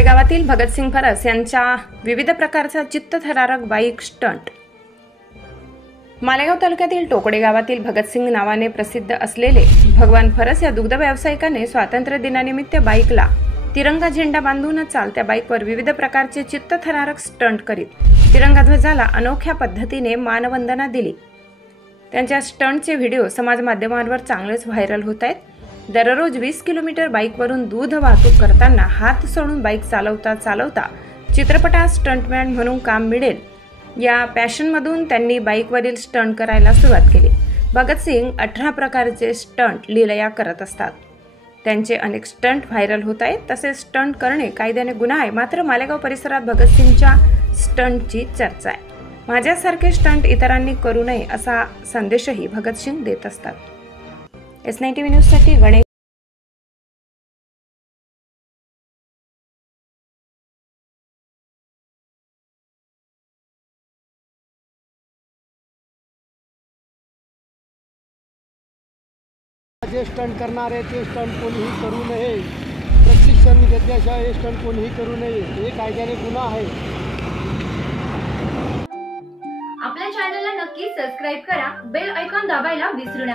टोकडे गावातील भगतसिंग फरस यांच्या विविध प्रकारचा चित्तथरारक बाईक स्टंट। मालेगाव तालुक्यातील टोकडे गावातील भगतसिंग नावाने प्रसिद्ध असलेले भगवान फरस या दुग्ध व्यावसायिकाने स्वातंत्र्य दिनानिमित्त बाईकला तिरंगा झेंडा बांधून चालत्या बाईकवर विविध प्रकारचे चित्तथरारक स्टंट करीत तिरंगा ध्वजाला अनोख्या पद्धतीने मानवंदना दिली। त्यांच्या स्टंटचे व्हिडिओ समाज माध्यमांवर चांगलेच व्हायरल होत आहेत। दररोज 20 किलोमीटर बाईकवरून दूध वाहतूक करताना हात सोडून बाईक चालवता चालवता चित्रपटात स्टंटमॅन म्हणून काम मिळेल या पॅशनमधून त्यांनी बाईकवरील स्टंट करायला सुरुवात केली। भगतसिंग 18 प्रकारचे स्टंट लीलया करत असतात। त्यांचे अनेक स्टंट व्हायरल होत आहेत। तसेच स्टंट करणे कायद्याने गुन्हा आहे, मात्र मालेगाव परिसरात भगतसिंगच्या स्टंटची चर्चा आहे। माझ्यासारखे स्टंट इतरांनी करू नये असा संदेशही भगतसिंग देत असतात। S9 न्यूजसाठी गणेश। जे स्टंट करणारे ते स्टंट कोणीही करू नये, प्रशिक्षण घेतल्याशिवाय हे स्टंट कोणीही करू नये, हे कायद्याने गुन्हा आहे। आपल्या चॅनलला नक्की सबस्क्राइब करा, बेल आयकॉन दाबायला विसरू नका।